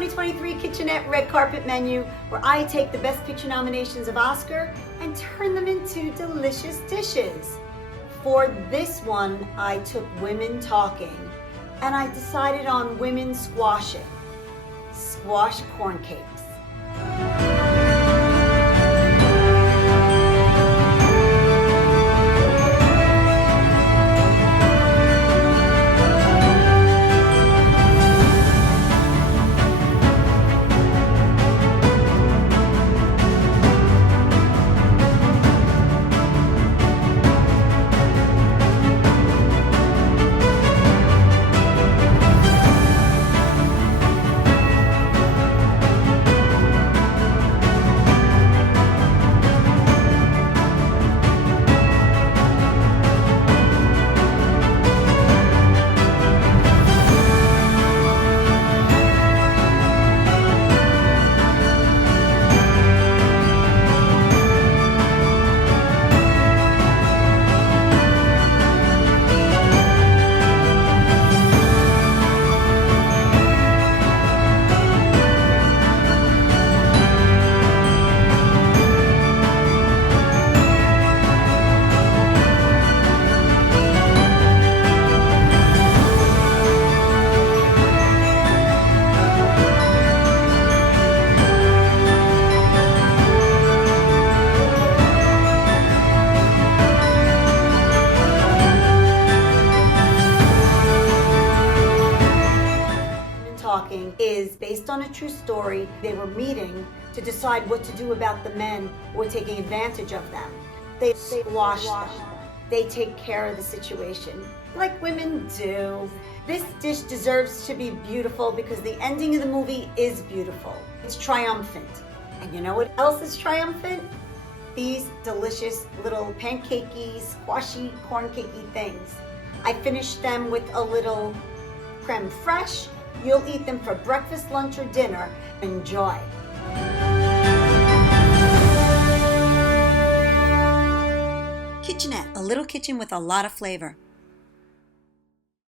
2023 KitchAnnette Red Carpet Menu, where I take the Best Picture nominations of Oscar and turn them into delicious dishes. For this one, I took Women Talking, and I decided on Women Squashing, squash corn cakes. Talking is based on a true story. They were meeting to decide what to do about the men who were taking advantage of them. They squash them. They take care of the situation, like women do. This dish deserves to be beautiful because the ending of the movie is beautiful. It's triumphant. And you know what else is triumphant? These delicious little pancakey, squashy, corn cakey things. I finished them with a little creme fraiche. You'll eat them for breakfast, lunch, or dinner. Enjoy. KitchAnnette, a little kitchen with a lot of flavor.